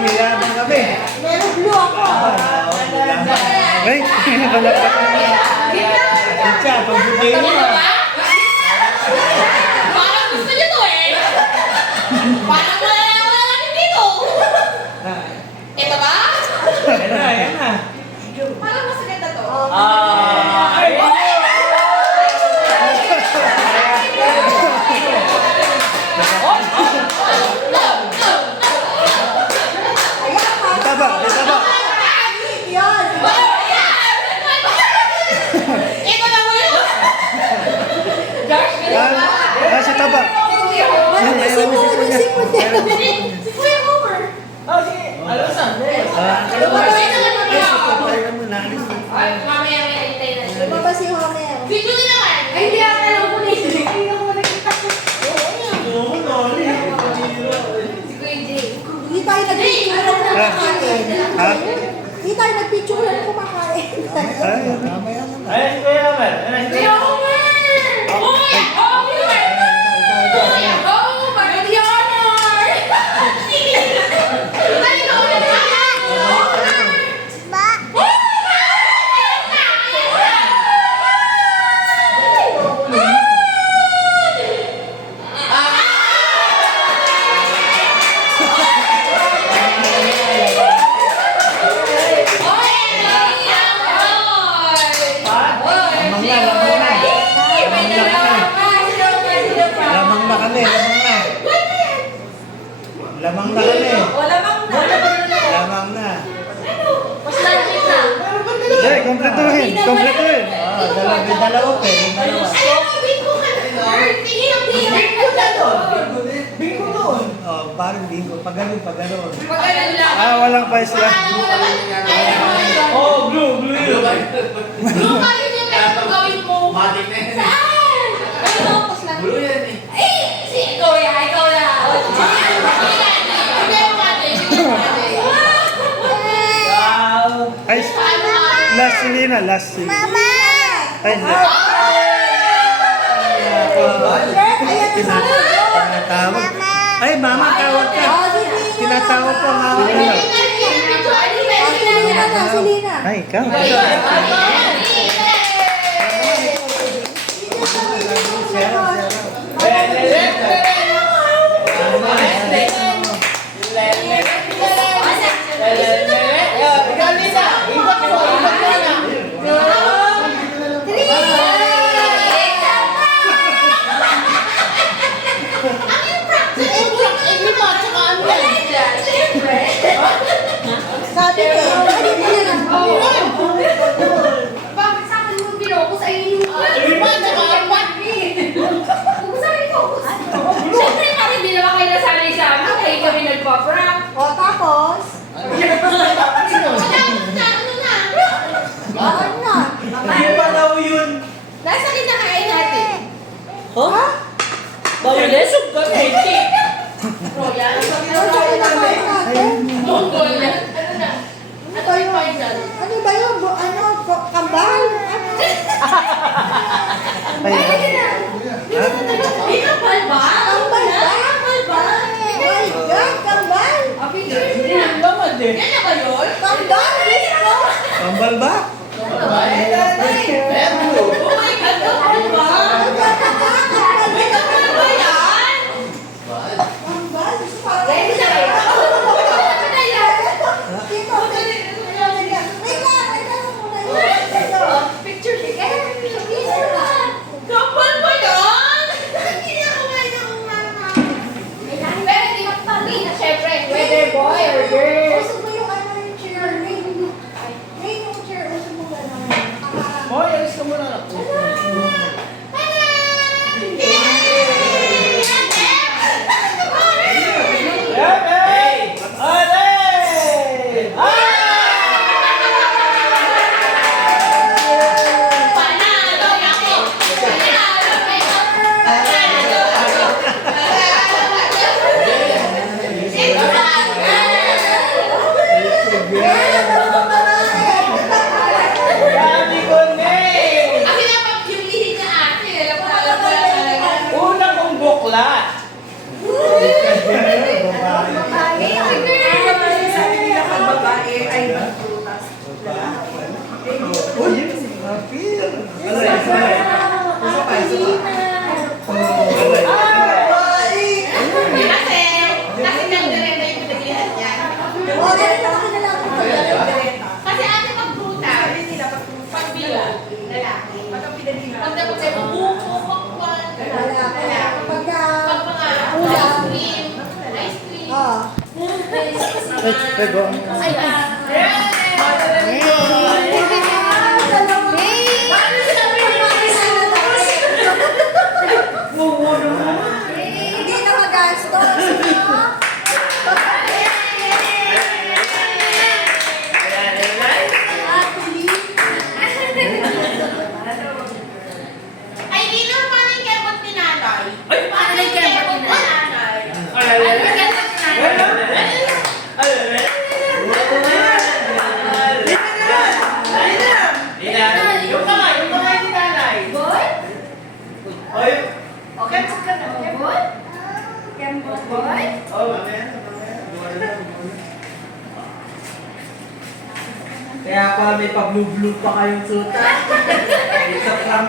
Mayabang kami. Meron blue ako. Ay, wala pa. Siya, pagbutay mo. Parang gusto niyo to eh. Parang wala natin dito. Ito ba? Ayan na. Parang mas maganda to. Taba, taba. Yan. Ito na mo yun. Josh, Si taba. Si Kuya Homer. Ay, mamaya may hintay na siya. Baba si Homer. Video din naman. Ay, hindi ako alam ko na hindi ako nakita. Si Kuya Jay. Hindi tayo nag-picture lang kumakain. Ha? Hindi tayo nag-picture lang kumakain. Kuya Homer! Uy! Homer! Oh, bagay di honor! Ay, ikaw na ba? Lamang na kami, lamang na kami. Lamang na. Hindi, kompletuhin. Dalawa pa eh. Oh, parang bingo. Pagano. Walang pa isla. Blue pa rin yung kaya gawin mo. Matik na yun. Saan? Ano, tapos lang. Blue yan eh. Ay! Ikaw na. Hindi mo natin. Ay, last si Lina, last si. Ay, hindi. Tinatawag. Ay, mama, tawag ka. Tinatawag ka, mama. Si Lina. Ay, ikaw. Sabi ko, bakit mo na lang? Bakit sa akin mo binoko sa inyo? Siyempre, parang hindi naman kayo nasanay sa amin. Kaya kami nagpa-prank. O, tapos? Ano na? Bakit na? Hindi pa daw yun. Nasa kinakain natin. Ha? Bawalesog ka na. Royal. Ano sa kinakain natin? Mongol na. Ano na? Ano yung final? Ano ba yun? Kambal? Ano? Ay, Hindi ka balba? Kambal ba? My God, kambal? Yan na ba yun? Kambal? Gusto? Kambal ba? Oh my God, kapal ba? May kapal ba yan? Kambal? Gusto parang... Ready na kayo? Ano na yan? Dito, wait lang muna yun. Picture si Kapal ba yan? Sabi nila pag babae ay magprutas. Uy, yun. Appeal. Alay, alay. Isa pa, isa pa. Alay. Kasi nang direta yung pinaglihan niya. Oo, ganito ako na lang kung pag-direta. Kasi ate pagpruta, Sabi nila pag-prutas. pagbilo, lalaki. Pag ang pinagila. Pag dapat sa'yo, buko, pakwan, Lalaki. Pagka pag mga ulam. ice cream. Oo. Wait, go. Hindi na magastos. Ay, di na paano yung kebot ni nanay? Ay, paano yung kebot ni nanay? Paano yung kebot ni nanay? Yung kamay ni nanay. Boy? Oy. Okay, ka na. Kebot? Kebot, boy? Oh, mamaya. Kaya pa may pag-blue pa kayong suta. Isa pang